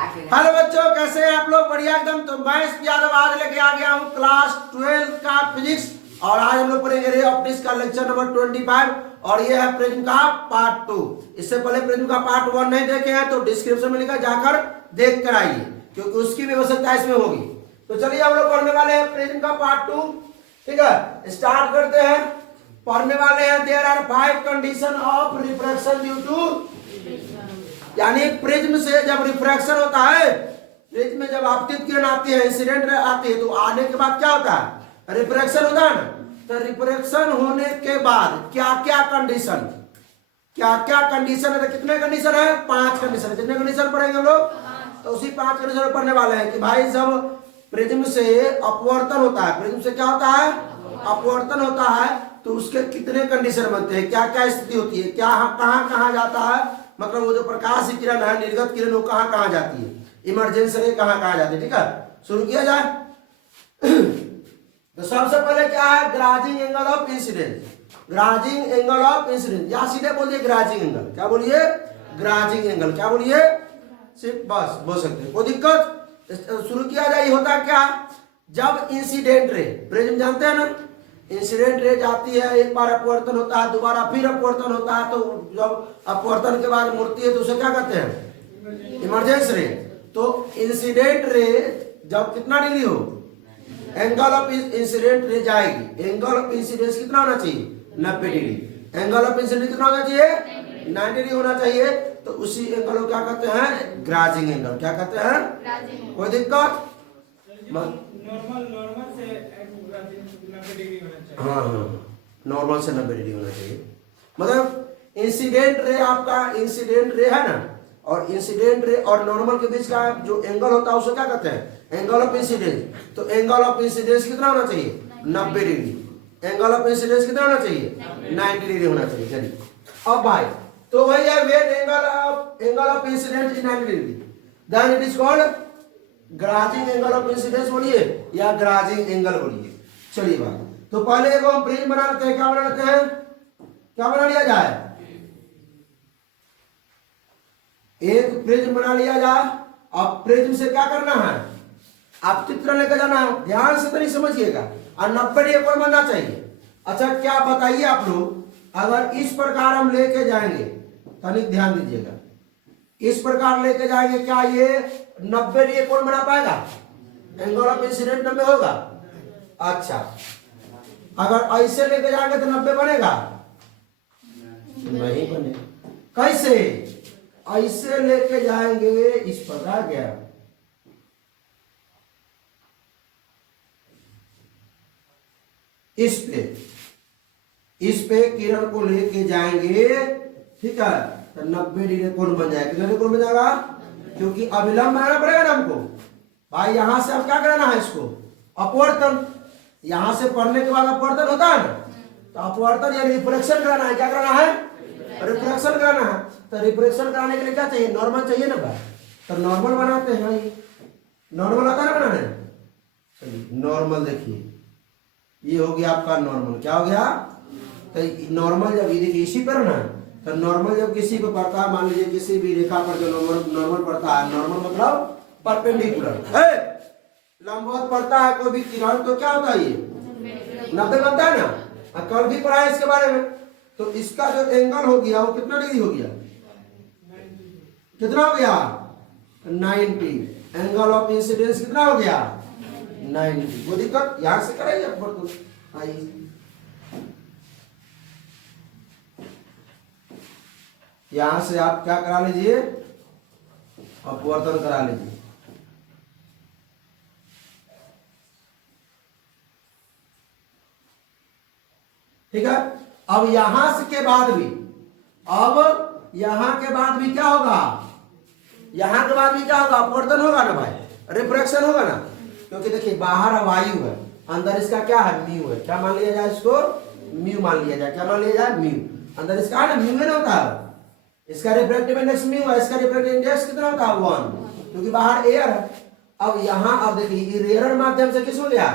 Hello बच्चों, कैसे हैं आप लोग? बढ़िया एकदम। तो मैं इस यादव आज लेके आ गया हूँ क्लास 12 का फिजिक्स। और आज हम लोग पढ़ेंगे रे ऑप्टिक्स का लेक्चर नंबर 25। और ये है प्रिज्म का पार्ट 2। इससे पहले प्रिज्म का पार्ट 1 नहीं देखे हैं तो डिस्क्रिप्शन में लिखा, जाकर देख कर आइए, क्योंकि उसकी भी आवश्यकता इसमें होगी। तो चलिए हम लोग पढ़ने वाले हैं प्रिज्म का पार्ट 2। ठीक है, स्टार्ट करते हैं। पढ़ने वाले हैं there are 5 condition of refraction due to, यानी प्रिज्म से जब रिफ्रैक्शन होता है, प्रिज्म में जब आपतित किरण आती है, इंसिडेंट आती है, तो आने के बाद क्या होता है? रिफ्रैक्शन होता है ना। तो रिफ्रैक्शन होने के बाद क्या क्या कंडीशन है? तो कितने कंडीशन है? 5 कंडीशन। कितने कंडीशन पढ़ेंगे हम लोग? तो उसी 5 कंडीशन पढ़ने वाले हैं कि भाई जब प्रिज्म से अपवर्तन होता है, प्रिज्म से क्या होता है? अपवर्तन होता है, तो उसके कितने कंडीशन बनते हैं, क्या क्या स्थिति होती है, क्या कहाँ जाता है, मतलब वो जो प्रकाश की किरण है, निर्गत किरण, वो कहाँ जाती है, इमरजेंसी रे कहाँ जाती है। ठीक है, शुरू किया जाए। तो सबसे पहले क्या है? Grazing angle of incidence. Grazing angle of incidence, या सीधे बोलिए ग्राजिंग एंगल। क्या बोलिए? Grazing angle. क्या बोलिए? सिर्फ बस बोल सकते हैं, कोई दिक्कत? शुरू किया जाए। होता क्या? जब इंसिडेंट रे, प्रिज्म जानते हैं ना, इंसिडेंट रे जाती है, एक बार अपवर्तन होता है, दोबारा फिर अपवर्तन होता है, तो जब अपवर्तन के बाद मुड़ती है तो उसे क्या कहते हैं? इमरजेंस रे। तो इंसिडेंट रे जब कितना डिग्री हो, एंगल ऑफ इंसिडेंट रे जाएगी, एंगल ऑफ इंसिडेंस कितना होना चाहिए? 90 डिग्री। एंगल ऑफ इंसिडेंस कितना होना चाहिए? 90 डिग्री होना चाहिए। तो उसी एंगल को क्या कहते हैं? ग्राजिंग एंगल। क्या कहते हैं? कोई दिक्कत? नॉर्मल से 90 डिग्री होना चाहिए। हाँ, नॉर्मल से 90 डिग्री होना चाहिए। मतलब इंसिडेंट रे, आपका इंसिडेंट रे है ना, और इंसिडेंट रे और नॉर्मल के बीच का जो एंगल होता है उसे क्या कहते हैं? Angle of incidence. तो एंगल ऑफ इंसिडेंस कितना होना चाहिए? 90 डिग्री। एंगल ऑफ इंसिडेंस कितना होना चाहिए? 90 डिग्री होना चाहिए। चलिए अब भाई, तो वही है when angle of incidence is 90 degree, then it is called grazing angle of incidence बोलिए या ग्राजिंग एंगल बोलिए। चलिए भाई, तो पहले एक हम प्रिज्म बना लेते हैं। क्या बना लेते हैं? क्या बना लिया जाए? एक प्रिज्म बना लिया जाए। अब प्रिज्म से क्या करना है? आप चित्र लेकर जाना है, ध्यान से तो नहीं समझिएगा, और 90 डिग्री कोण बनना चाहिए। अच्छा, क्या बताइए आप लोग, अगर इस प्रकार हम लेके जाएंगे, तनिक ध्यान दीजिएगा, इस प्रकार लेके जाएंगे, क्या ये 90 डिग्री कोण बना पाएगा? एंगल ऑफ इंसिडेंट 90 होगा? अच्छा, अगर ऐसे लेके जाएंगे तो 90 बनेगा? नहीं बनेगा। कैसे? ऐसे लेके जाएंगे इस प्रकार, गया इस पे किरण को लेके जाएंगे, ठीक है, तो 90 डिग्री कोण बन जाएगा। कितने कोण बन जाएगा? क्योंकि अभिलंब बनाना पड़ेगा ना हमको भाई। यहां से अब क्या कराना है? इसको अपवर्तन। यहां से पढ़ने के बाद अपवर्तन होता है ना, तो अपवर्तन यानी रिफ्रैक्शन कराना है। क्या कराना है? रिफ्रैक्शन कराना है। तो रिफ्रैक्शन कराने के लिए क्या चाहिए? नॉर्मल चाहिए ना भाई। तो नॉर्मल बनाते हैं भाई। नॉर्मल आता है ना बनाने? चलिए नॉर्मल देखिए, ये हो गया आपका नॉर्मल। क्या हो गया? तो नॉर्मल जब ये देखिए इसी पर ना, तो नॉर्मल जब किसी पे पड़ता है, मान लीजिए किसी भी रेखा पर जो नॉर्मल पड़ता है, नॉर्मल मतलब परपेंडिकुलर, लंबवत पड़ता है कोई भी किरण, तो क्या होता है? ये 90 बनता है ना। कल भी पढ़ा है इसके बारे में। तो इसका जो एंगल हो गया वो कितना डिग्री हो गया? कितना हो गया? 90। एंगल ऑफ इंसिडेंस कितना हो गया? 90। वो दिक्कत यहां से कराइए अपवर्तन। आइए, यहां से आप क्या करा लीजिए? अपवर्तन करा लीजिए। ठीक है, अब यहां से के बाद भी, अब यहां के बाद भी क्या होगा? यहां के बाद भी क्या होगा? अपवर्तन होगा ना भाई, रिफ्रैक्शन होगा ना। क्योंकि देखिए बाहर वायु है, अंदर इसका क्या है? म्यू है। क्या मान लिया जाए इसको? म्यू मान लिया जाए। क्या मान लिया जाए? म्यू। अंदर इसका है ना, म्यू है ना होता है। इसका रिफ्रैक्टिव इंडेक्स म्यू है, इसका रिफ्रैक्टिव इंडेक्स कितना होता है? 1, क्योंकि बाहर एयर है। अब यहां अब देखिए रेयर माध्यम से किस हो गया?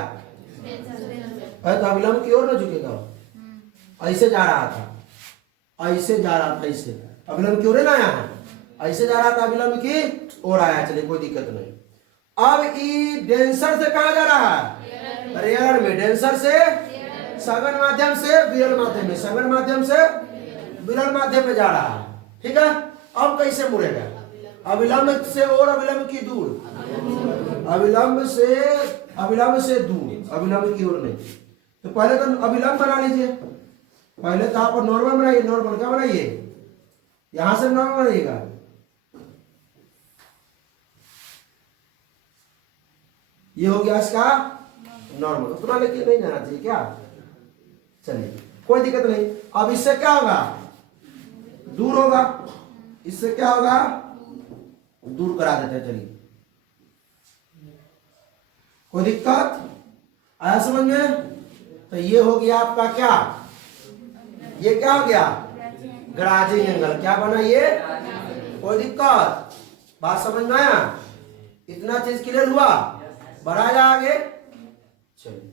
तो अविलंब की ओर न झुकेगा, ऐसे जा रहा था, ऐसे जा रहा था, ऐसे अभिलंब की ओर ना आया है, ऐसे जा रहा था अविलंब की ओर आया, चलिए कोई दिक्कत नहीं। अब ई डेंसर से कहा जा रहा है, रेयर में। डेंसर से सघन माध्यम से विरल माध्यम में, सघन माध्यम से विरल माध्यम में जा रहा है, ठीक है। अब कैसे मुड़ेगा? अविलंब से और अविलंब की दूर, अविलंब से दूर, अविलंब की ओर नहीं। तो पहले तो अविलंब बना लीजिए, पहले तो आप नॉर्मल बनाइए। नॉर्मल क्या बनाइए? यहां से नॉर्मल बनाइएगा, ये हो गया इसका नॉर्मल। उतना लेके नहीं जाना चाहिए क्या? चलिए कोई दिक्कत नहीं। अब इससे क्या होगा? दूर होगा। इससे क्या होगा? दूर करा देते हैं। चलिए कोई दिक्कत आया समझ में? तो ये हो गया आपका क्या, ये क्या हो गया? ग्राजिंग एंगल। क्या बना ये? कोई दिक्कत? बात समझ में आया? इतना चीज क्लियर हुआ? बढ़ा जा आगे। चलिए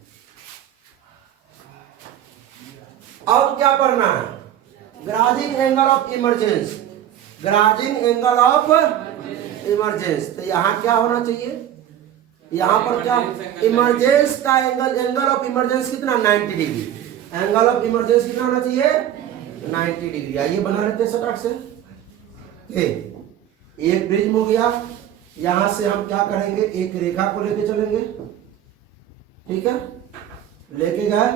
अब क्या पढ़ना है? Grazing angle of emergence. Grazing angle of emergence. तो यहां क्या होना चाहिए? यहां पर क्या? इमरजेंस का एंगल, एंगल ऑफ इमरजेंस कितना? 90 डिग्री। एंगल ऑफ इमरजेंस कितना होना चाहिए? 90 डिग्री। आइए बना लेते हैं सटाक से। एक प्रिज्म हो गया। यहां से हम क्या करेंगे? एक रेखा को लेके चलेंगे, ठीक है। लेके गए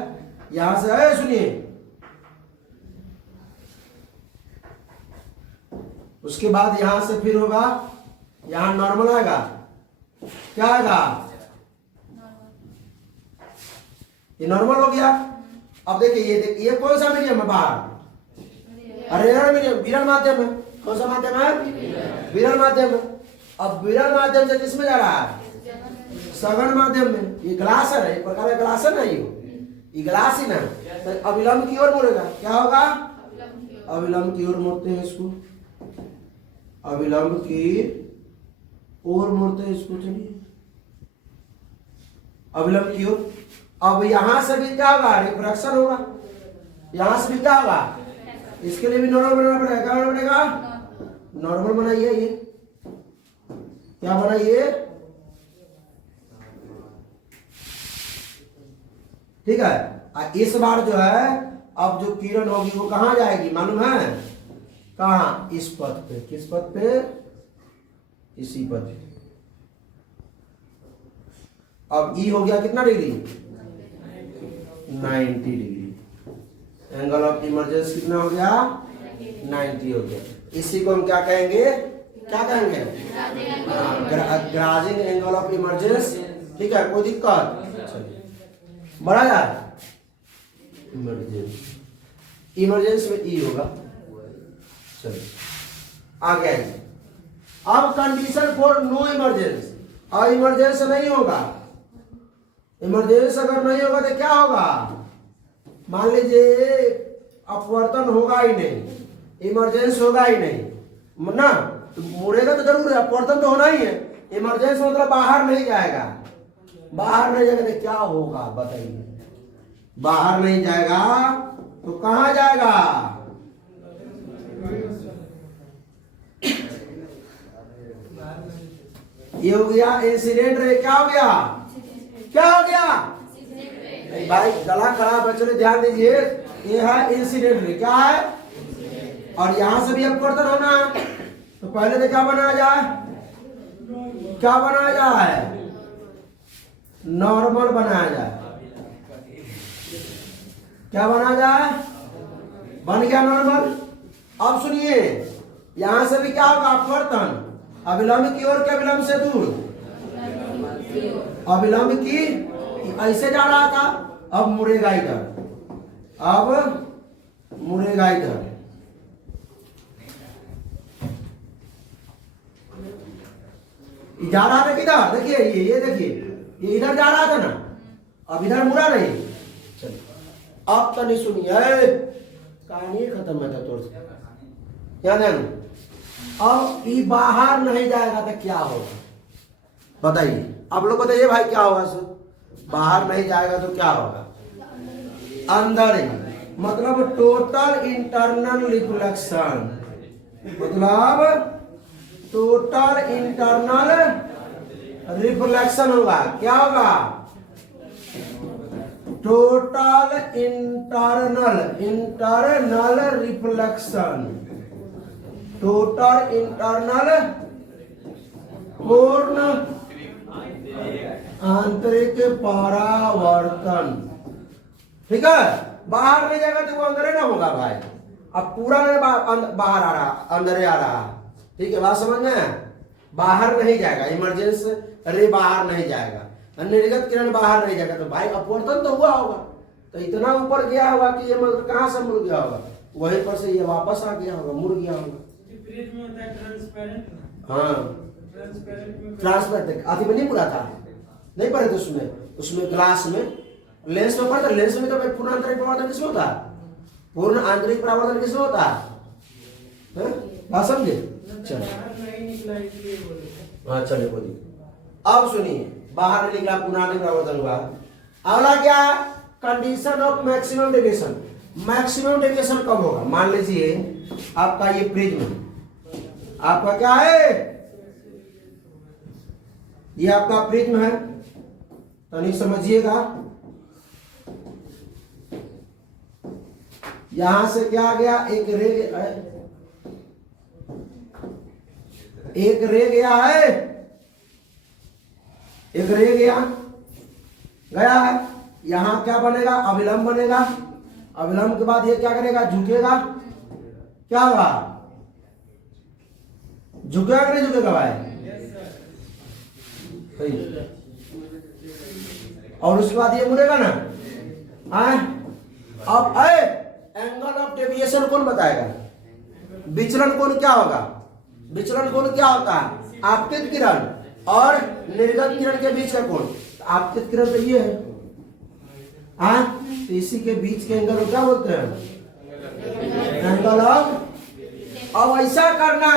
यहां से, सुनिए, उसके बाद यहां से फिर होगा, यहां नॉर्मल आएगा। क्या आएगा? ये नॉर्मल हो गया। अब देखिए, ये देखिए, ये कौन सा मीडियम है? बाहर। अरे मीडियम, विरल माध्यम है। कौन सा माध्यम है? विरल माध्यम है। अब विरल माध्यम से किसमें जा रहा है? सघन माध्यम में। ये ग्लास है, एक प्रकार का ग्लास है ना, ये ग्लास ही ना। तो अविलंब की ओर मुड़ेगा। क्या होगा? अविलंब की ओर मोड़ते हैं इसको, अविलंब की ओर मोड़ते हैं इसको। चलिए अविलंब की ओर। अब यहां से भी क्या होगा? रिफ्रैक्शन होगा। यहां से भी क्या होगा? इसके लिए भी नॉर्मल बनाना पड़ेगा। क्या बनाना पड़ेगा? नॉर्मल बनाइए। ये क्या बनाइए? ठीक है। इस बार जो है, अब जो किरण होगी वो कहां जाएगी मालूम है? कहां? इस पथ पे। किस पथ पे? इसी पथ पे। अब ई हो गया कितना degree? 90 degree. Angle of emergence कितना हो गया? 90 हो गया। इसी को हम क्या कहेंगे? क्या कहेंगे? ग्राजिंग एंगल ऑफ इमरजेंस, ठीक है। कोई दिक्कत? बढ़ा जाए। इमरजेंस, इमरजेंस में ई होगा। चलिए आगे आइए। अब कंडीशन फॉर नो इमरजेंस। और इमरजेंस नहीं होगा। इमरजेंस अगर नहीं होगा तो क्या होगा? मान लीजिए अपवर्तन होगा ही नहीं, इमरजेंस होगा ही नहीं ना, तो मुड़ेगा तो जरूर है, अपवर्तन तो होना ही है। इमरजेंस मतलब बाहर नहीं जाएगा। बाहर नहीं जाएगा तो क्या होगा बताइए? बाहर नहीं जाएगा तो कहां जाएगा? ये हो गया इंसिडेंट रे। क्या हो गया? क्या हो गया भाई? गला खराब है, चलिए ध्यान दीजिए। ये है इंसिडेंट रे। क्या है? और यहां से भी अपवर्तन होना है, तो पहले तो क्या बनाया जाए? क्या बनाया जाए? नॉर्मल बनाया जाए। क्या बनाया जाए? बन गया नॉर्मल। अब सुनिए, यहां से भी क्या होगा? अपवर्तन। अविलंब की ओर के अविलंब से दूर। अविलंब की ऐसे जा रहा था, अब मुड़ेगा इधर। अब मुड़ेगा इधर। जा रहा था किधर? देखिए ये देखिए, ये इधर जा रहा था ना, अब इधर मुड़ा नहीं। चलिए अब तो नहीं सुनिए, कहानी खत्म है तो क्या ध्यान। अब ये बाहर नहीं जाएगा तो क्या होगा बताइए? आप लोग बताइए भाई क्या होगा? सर बाहर नहीं जाएगा तो क्या होगा? अंदर ही, मतलब टोटल इंटरनल रिफ्लेक्शन, मतलब टोटल इंटरनल रिफ्लेक्शन होगा। क्या होगा? Total internal reflection, total internal पूर्ण आंतरिक परावर्तन। ठीक है, बाहर नहीं जाएगा तो वो अंदर ना होगा भाई। अब पूरा में बाहर आ रहा, अंदर आ रहा। ठीक है, बात समझ में? बाहर नहीं जाएगा, इमरजेंसी रे बाहर नहीं जाएगा, निर्गत किरण बाहर नहीं जाएगा, तो भाई अपवर्तन तो हुआ होगा। तो इतना ऊपर गया होगा कि ये मतलब कहाँ से मुड़ गया होगा, वहीं पर से ये वापस आ गया होगा, मुड़ गया होगा। प्रिज्म होता है ट्रांसपेरेंट। हाँ, ट्रांसपेरेंट आदि में नहीं पूरा था, नहीं पढ़े थे उसमें ग्लास में, लेंस में पढ़ते। लेंस में तो भाई पूर्ण आंतरिक परावर्तन किसमें होता है? पूर्ण आंतरिक परावर्तन किसमें होता है? बात समझे? चलो, नहीं निकला इसलिए बोले। हाँ चलिए बोलिए। अब सुनिए, बाहर नहीं निकला, पूर्ण आंतरिक परावर्तन हुआ। अगला क्या? Condition of maximum deviation. Maximum deviation कब होगा? मान लीजिए आपका ये प्रिज्म, आपका क्या है? ये आपका प्रिज्म है, तो नहीं समझिएगा। यहां से क्या आ गया? एक रे गया है, एक रे गया है। यहां क्या बनेगा? अविलंब बनेगा। अविलंब के बाद ये क्या करेगा? झुकेगा। क्या होगा? झुकेगा कि नहीं झुकेगा भाई? और उसके बाद ये मुड़ेगा ना। अब एंगल ऑफ डेविएशन कौन बताएगा? विचलन कोण क्या होगा? विचलन कोण क्या होता है? आपतित किरण और निर्गत किरण के बीच का कोण। आपतित किरण तो ये है, तो इसी के बीच के एंगल को क्या बोलते हैं? Angle of. अब ऐसा करना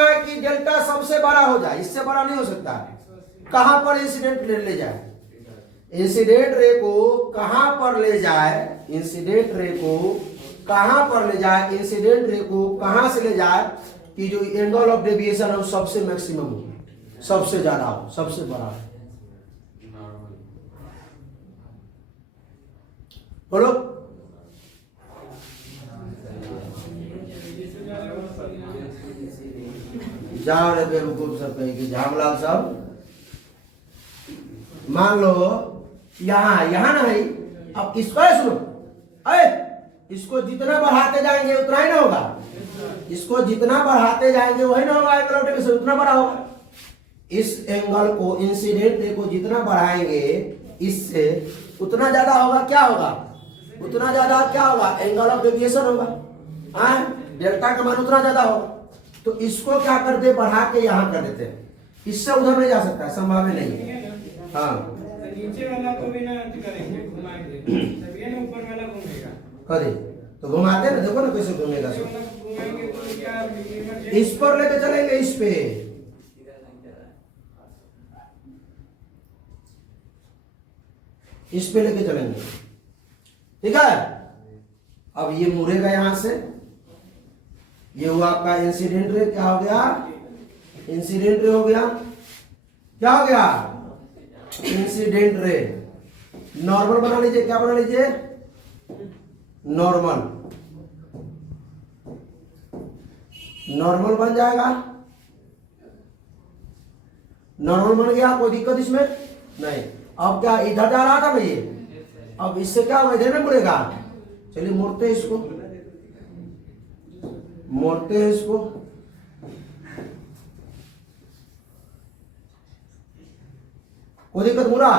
है कि डेल्टा सबसे बड़ा हो जाए, इससे बड़ा नहीं हो सकता। कहां पर इंसिडेंट ले जाए? इंसिडेंट रे को कहां पर ले जाए? इंसिडेंट रे को कहां पर ले जाए? इंसिडेंट रे को कहां से ले जाए कि जो एंगल ऑफ डेविएशन है सबसे मैक्सिमम हो, सबसे ज्यादा हो, सबसे बड़ा हो। बोलो। जाओ रे बेवकूफ सब कहेंगे, झामलाल सब। मान लो यहाँ ना है। अब इसको सुनो, इसको जितना बढ़ाते जाएंगे उतना ही ना होगा। इसको जितना बढ़ाते जाएंगे वही ना होगा, एंगल ऑफ डेविएशन उतना बड़ा होगा। इस एंगल को, इंसिडेंट रे को जितना बढ़ाएंगे इससे उतना ज्यादा होगा। क्या होगा? उतना ज्यादा क्या होगा? एंगल ऑफ डेविएशन होगा। डेल्टा का मान उतना ज्यादा होगा। तो इसको क्या करते? बढ़ा के यहाँ कर देते हैं, इससे उधर नहीं जा सकता, संभव नहीं है। हाँ, नीचे वाला को भी ना करेंगे, घुमाएंगे, तब ये ना ऊपर वाला घूमेगा। करे तो घुमाते ना, देखो ना कैसे घूमेगा। घुमाएंगे तो क्या इस पर लेके चलेंगे, इस पे लेके चलेंगे। ठीक है, अब ये मुड़ेगा यहां से। ये हुआ आपका इंसिडेंट रे। क्या हो गया? इंसिडेंट रे हो गया। क्या हो गया? Incident ray. नॉर्मल बना लीजिए। क्या बना लीजिए? नॉर्मल। नॉर्मल बन जाएगा। नॉर्मल बन गया, कोई दिक्कत इसमें नहीं। अब क्या इधर जा रहा था ना ये, अब इससे क्या होगा? इधर में मुड़ेगा। चलिए मोड़ते हैं इसको, मोड़ते हैं इसको। कोई दिक्कत? मुड़ा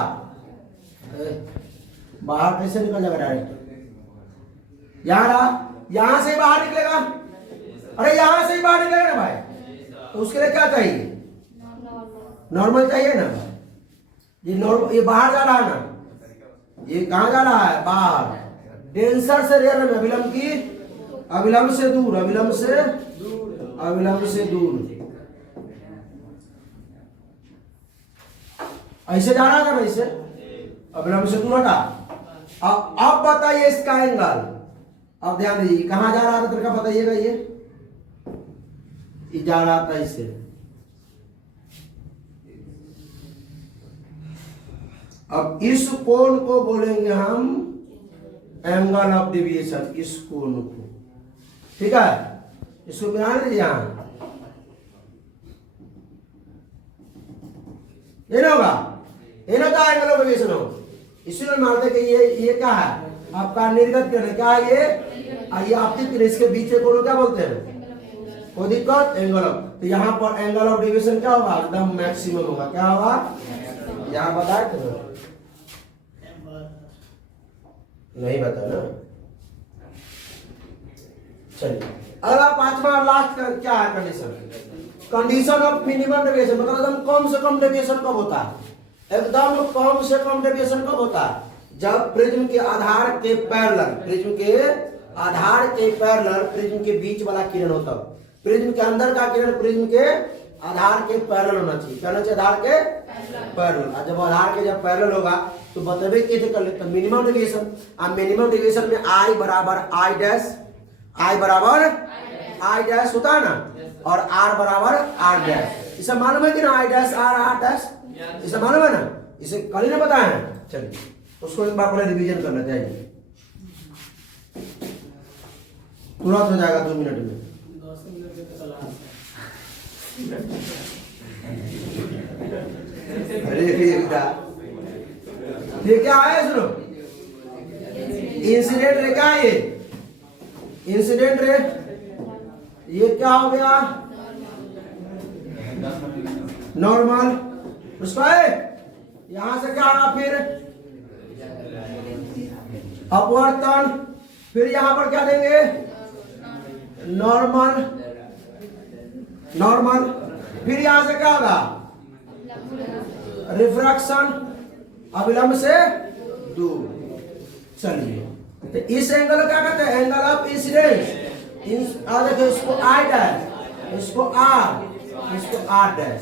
बाहर कैसे निकल जाएगा? डायरेक्ट यहां रहा, यहां से बाहर निकलेगा। अरे यहां से ही बाहर निकलेगा ना भाई, तो उसके लिए क्या चाहिए? नॉर्मल चाहिए ना। ये नॉर्मल, ये बाहर जा रहा है ना, ये कहां जा रहा है? बाहर। डेंसर से रेयर में अविलंब की, अविलंब से दूर, अविलंब से दूर। ऐसे जा रहा था ना, ऐसे अविलंब से दूर हटा। अब बताइए इसका एंगल। अब ध्यान दीजिए, कहां जा रहा था? तरीका बताइएगा। ये जा रहा था इससे। अब इस कोण को बोलेंगे हम एंगल ऑफ डेविएशन, इस कोण को, ठीक है। इसको मिला लीजिए यहां, ये ना होगा, ये ना होता एंगल ऑफ डेविएशन हो। इसीलिए मानते कि ये क्या है आपका निर्गत किरण, क्या है ये आपतित किरण, इसके बीच के कोण क्या बोलते हैं, कोई दिक्कत, एंगल ऑफ। तो यहाँ पर एंगल ऑफ डेविएशन क्या होगा, एकदम मैक्सिमम होगा। क्या होगा, यहाँ बताए थे नहीं बता ना। चलिए अगला पांचवा और लास्ट का क्या है condition, condition of minimum deviation, मतलब एकदम कम से कम डेविएशन कब होता है, एकदम कम से कम डेविएशन कब होता है, जब प्रिज्म के आधार के पैरेलल, प्रिज्म के आधार के पैरेलल प्रिज्म के बीच वाला किरण होता है। प्रिज्म के अंदर का किरण प्रिज्म के आधार के पैरेलल होना चाहिए, क्या होना चाहिए, आधार के पैरेलल। जब आधार के जब पैरेलल होगा तो बतबे कैसे कर लेते हैं, मिनिमम डेविएशन। अब मिनिमम डेविएशन में आई बराबर आई डैश, आई बराबर आई डैश होता है ना, और आर बराबर आर डैश। इसे मालूम है कि ना, I dash R R dash, इसे मालूम है ना, इसे कल ही ना बताया है। चलिए उसको एक बार पहले रिवीजन करना चाहिए, तुरंत हो जाएगा 2 मिनट में। अरे ये क्या है, सुनो, इंसिडेंट रे, क्या है ये इंसिडेंट रे, ये क्या हो गया, नॉर्मल। उसका यहां से क्या आना, फिर अपवर्तन, फिर यहां पर क्या देंगे, नॉर्मल, नॉर्मल, फिर यहां से क्या होगा, रिफ्रैक्शन, अविलंब से दूर। चलिए तो इस एंगल को क्या कहते हैं, एंगल ऑफ इंसिडेंस। देखो इसको आई डैश, इसको आर, इसको आर डैश,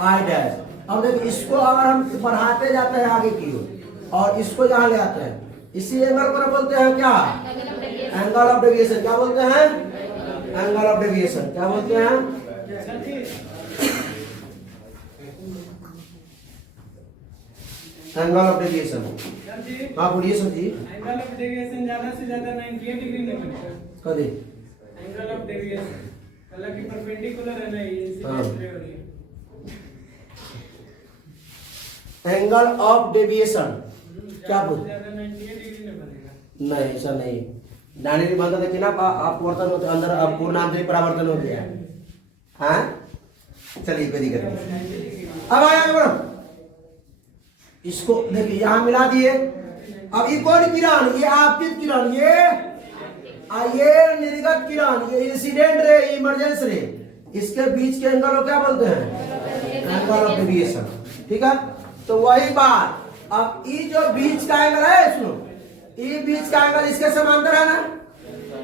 आई डैश। अब देखो इसको अगर हम बढ़ाते जाते हैं आगे की ओर और इसको यहाँ ले आते हैं, इसी एंगल को बोलते हैं क्या, एंगल ऑफ डेविएशन। क्या बोलते हैं, एंगल ऑफ डेविएशन। क्या बोलते हैं, एंगल ऑफ डेविएशन। हाँ बोलिए sir ji. Angle of deviation ज्यादा से ज्यादा 98 डिग्री नहीं बनेगा कभी, एंगल ऑफ डेविएशन, हालांकि परपेंडिकुलर है ना ये, एंगल ऑफ डेविएशन क्या बोल, 98 डिग्री नहीं बनेगा, नहीं ऐसा नहीं, 90 बनता देखिए ना, अपवर्तन होते अंदर, अब पूर्णांतरिक परावर्तन हो गया है। हाँ चलिए कोई दिक्कत नहीं। अब आया बढ़ो, इसको देखिए यहां मिला दिए। अब ये कौन किरण, ये आपतित किरण, ये निर्गत किरण, ये इंसिडेंट रे, इमरजेंस रे, इसके बीच के एंगल को क्या बोलते हैं, एंगल ऑफ डेविएशन। ठीक है, तो वही बात, अब ये जो बीच का एंगल है, सुनो, ये बीच का एंगल इसके समांतर है ना,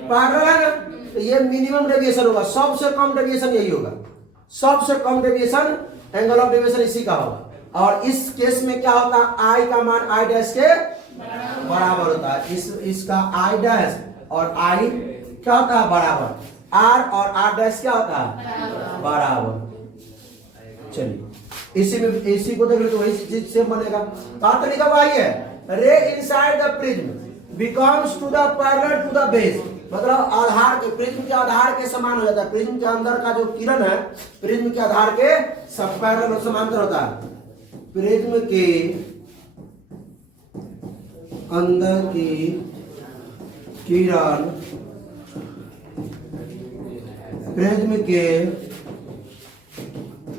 पैरेलल है ना, तो ये मिनिमम डेविएशन होगा, सबसे कम डेविएशन यही होगा, सबसे कम डेविएशन एंगल ऑफ डेविएशन इसी का होगा। और इस केस में क्या होता है, आई का मान आई डैश के बराबर होता है, इसका आई डैश और आई क्या होता है, बराबर, आर और आर डैश क्या होता है, बराबर। चलिए इसी को देख लो तो वही चीज से बनेगा। कहां तक लिखा हुआ है, ray inside the prism becomes to the parallel to the base, मतलब आधार के, प्रिज्म के आधार के समान हो जाता है। प्रिज्म के अंदर का जो किरण है प्रिज्म के आधार के सब पैरेलल और समांतर होता है। प्रिज्म के अंदर की किरण प्रिज्म के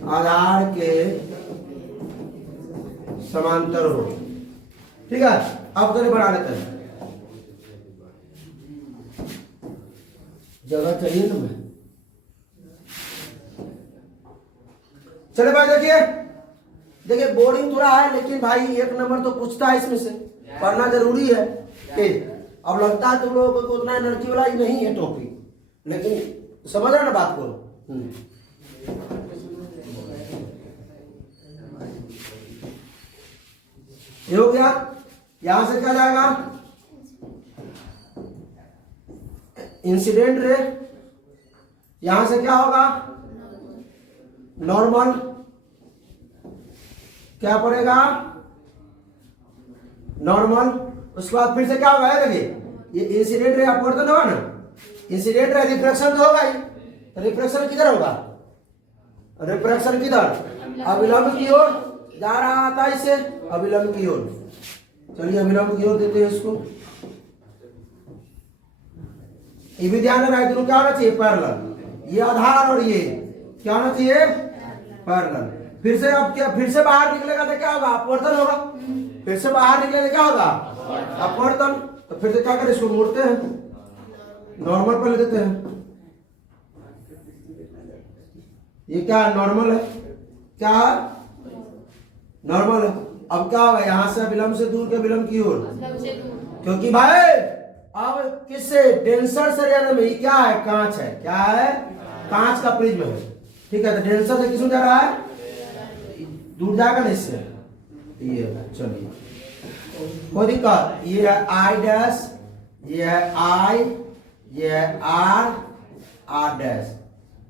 आधार के समांतर हो। ठीक है, अब जरा बढ़ा लेते हैं, जगह चाहिए ना मैं। चले भाई देखिए, देखिए बोरिंग थोड़ा है लेकिन भाई 1 नंबर तो पूछता है, इसमें से पढ़ना जरूरी है। अब लगता है तुम लोगों को उतना एनर्जी वाला ही नहीं है टॉपिक, लेकिन समझ रहे ना बात को। ये हो गया, यहां से क्या जाएगा, इंसिडेंट रे, यहां से क्या होगा, नॉर्मल, क्या पड़ेगा, नॉर्मल। उसके बाद फिर से क्या होगा, देखिए ये इंसिडेंट रे अपवर्तन होगा ना, इंसिडेंट रे रिफ्रैक्शन तो होगा ही, रिफ्रैक्शन किधर होगा, रिफ्रैक्शन किधर, अभिलंब की ओर जा रहा था, इससे अभिलंब की ओर। चलिए अभिलंब की ओर देते हैं इसको। ये भी ध्यान रखना है, दोनों क्या होना चाहिए, पैरेलल। ये आधार और ये क्या होना चाहिए, पैरेलल। फिर से अब क्या, फिर से बाहर निकलेगा तो क्या होगा, अपवर्तन होगा। फिर से बाहर निकलेगा क्या होगा, अपवर्तन। तो फिर से क्या करें, इसको मोड़ते हैं, नॉर्मल पर ले देते हैं। ये क्या है, नॉर्मल है, क्या है, नॉर्मल है। अब क्या होगा, यहां से विलंब से दूर के विलंब की ओर, क्योंकि भाई अब किससे, डेंसर से रहने में, ये क्या है, कांच है, क्या है, कांच का प्रिज्म है, ठीक है। तो डेंसर से किसमें जा रहा है, दूर जाएगा ना इससे, ये चलिए कोई दिक्कत। ये है आई डैश, ये है आई, ये है आर, आर डैश।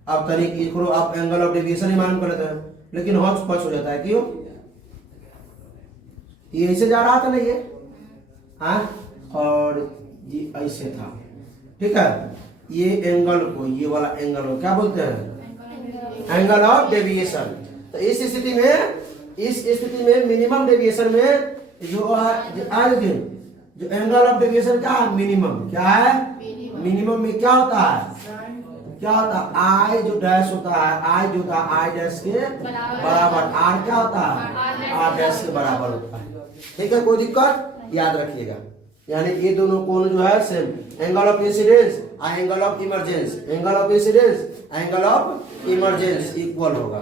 अब तरीके करो, आप एंगल ऑफ डेविएशन ही मालूम कर लेते हैं, लेकिन हौच पच हो जाता है, क्यों, ये ऐसे जा रहा था ना ये, हाँ, और ये ऐसे था, ठीक है। ये एंगल को, ये वाला एंगल को क्या बोलते हैं, एंगल ऑफ डेविएशन। तो इस स्थिति में, इस स्थिति में मिनिमम डेविएशन में जो जो एंगल ऑफ डेविएशन क्या है, मिनिमम, क्या है, मिनिमम में क्या होता है, क्या होता है, आई जो डैश होता है, आई जो होता है आई डैश के बराबर, आर क्या होता है, आर डैश के बराबर होता है, ठीक है। कोई दिक्कत, याद रखिएगा। यानी ये दोनों कोण जो है सेम, एंगल ऑफ इंसिडेंस और angle of emergence, angle of incidence angle of emergence equal होगा।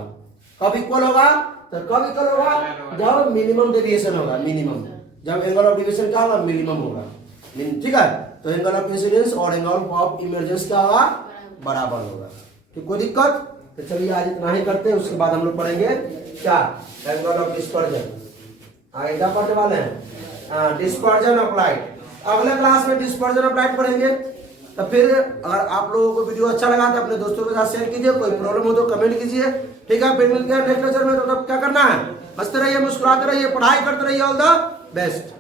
कब इक्वल होगा, तो कब इक्वल होगा, जब मिनिमम डेविएशन होगा, मिनिमम, जब एंगल ऑफ डेविएशन क्या होगा, मिनिमम होगा, ठीक है। तो एंगल ऑफ इंसिडेंस और एंगल ऑफ इमरजेंस क्या होगा, बराबर होगा, ठीक। कोई दिक्कत। तो चलिए आज इतना ही करते हैं, उसके बाद हम लोग पढ़ेंगे क्या, एंगल ऑफ डिस्पर्जन। आगे क्या पढ़ने वाले हैं, डिस्पर्जन ऑफ लाइट। अगले क्लास में डिस्पर्जन ऑफ लाइट पढ़ेंगे। तो फिर अगर आप लोगों को वीडियो अच्छा लगा तो अपने दोस्तों के साथ शेयर कीजिए, कोई प्रॉब्लम हो तो कमेंट कीजिए, ठीक है। फिर मिलते हैं नेक्स्ट लेक्चर में। तो तब क्या करना है, हंसते रहिए, मुस्कुराते रहिए, पढ़ाई करते रहिए। All the best.